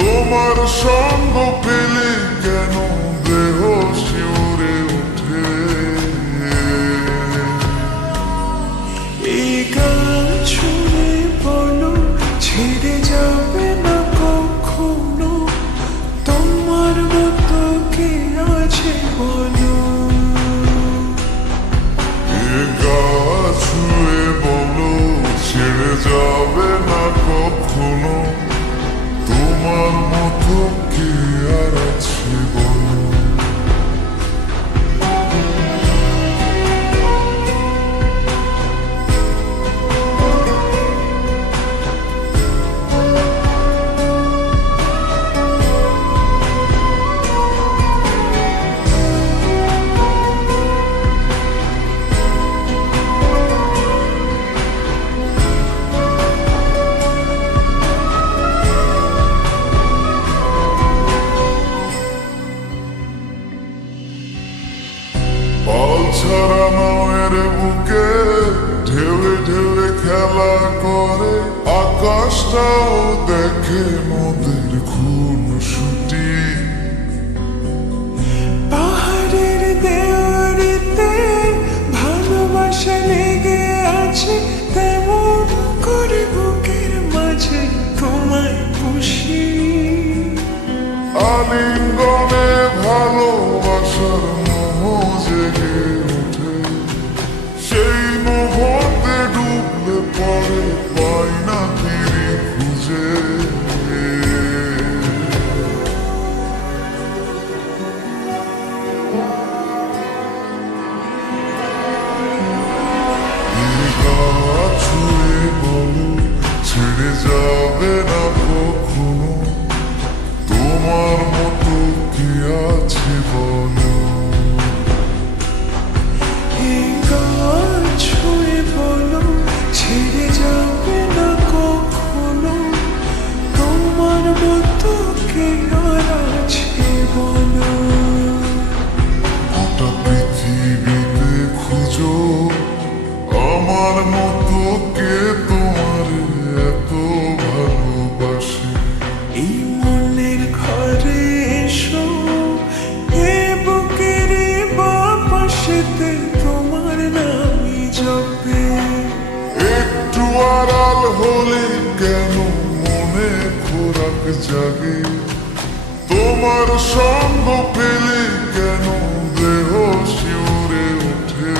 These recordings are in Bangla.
তোমার সঙ্গ পেলে কেন দেহ শিউরে ওঠে। এই গান শুনে বলো, ছেড়ে যাবে না কখনো। তোমার মতো কে আছে বলো। ছুঁয়ে বলো, ছেড়ে যাবে না কখনো। তোমার ছাড়া নামের বুকে ঢেউে ঢেউে খেলা করে আকাশটাও দেখে নদীর বলো গোটা পৃথিবীতে খুঁজো আমার মতো কে তোমার এত ভালোবাসে? এই মনের ঘরে এসো এ বুকের বাপাশেতে তোমার নামই জপে। একটু আড়াল হলে কেন মনে খোরাক জাগে? তোমার সঙ্গ পেলে কেন দেহ শিউরে ওঠে?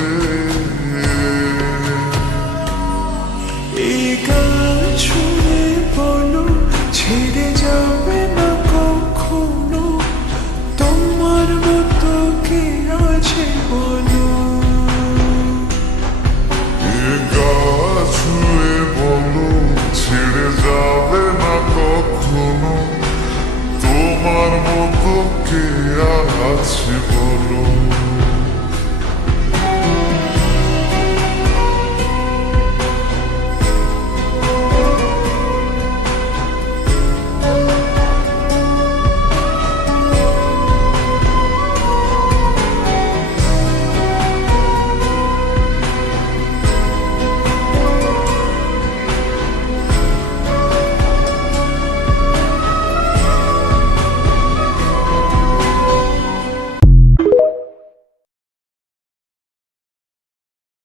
এই গান শুনে বলো, ছেড়ে যাবে না কখনো। তোমার মতো কে আছে বলো? কে আর আছে বলো।